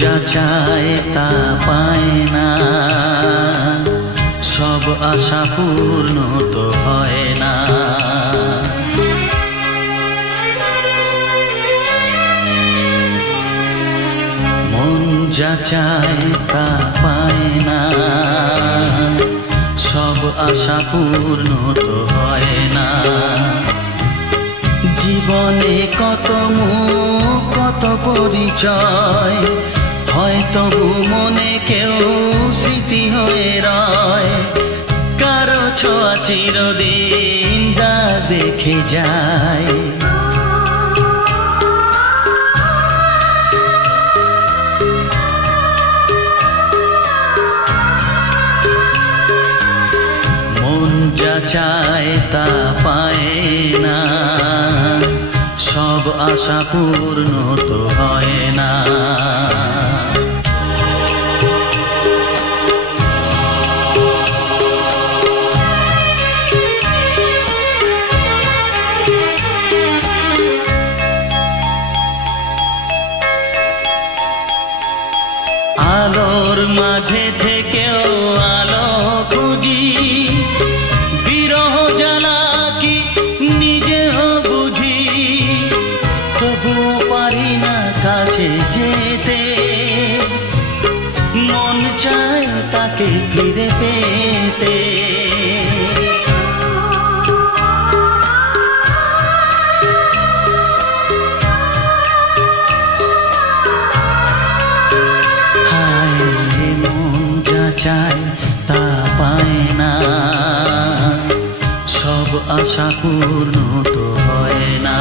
যা চায় তা পায় না, সব আশা পূর্ণ তো হয় না। মন যা চায় তা পায় না, সব আশা পূর্ণ তো হয় না। জীবনে কত মুখ কত পরিচয়, হয় তবু মনে কেউ স্মৃতি হয়ে রয়। কারো ছোঁয়া চিরদিন দাগ রেখে যায়। মন যা চায় তা পায় না, সব আশা পূর্ণ তো হয় না। আলোর মাঝে থেকেও আলো খুঁজি, বিরহ জ্বালা কি নিজেও বুঝি। তবুও পারি না কাছে যেতে, মন চায় তাকে ফিরে পেতে। চায় তা পায় না, সব আশা পূর্ণ তো হয় না।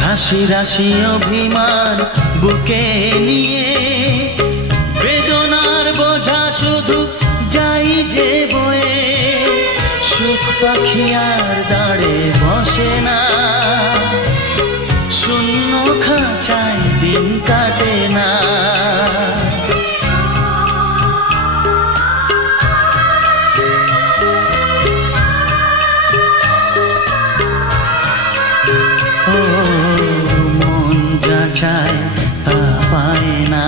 রাশি রাশি অভিমান বুকে নিয়ে, বেদনার বোঝা শুধু যাই যে বয়ে। সুখ পাখি আর দাঁড়ে বসে না, শূন্য খাঁচায় দিন কাটে না। চায় তা পায় না,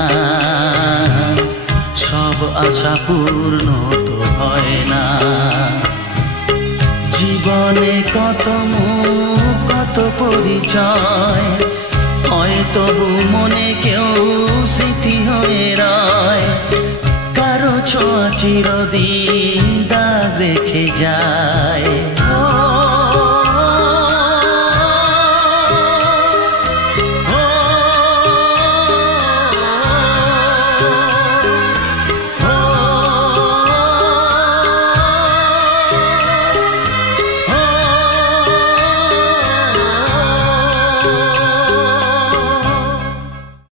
সব আশা পূর্ণ তো হয় না। জীবনে কত মুখ কত পরিচয়, হয় তবু মনে কেউ স্মৃতি হয়ে রয়। কারো ছোঁয়া চিরদিন দাগ রেখে যায়।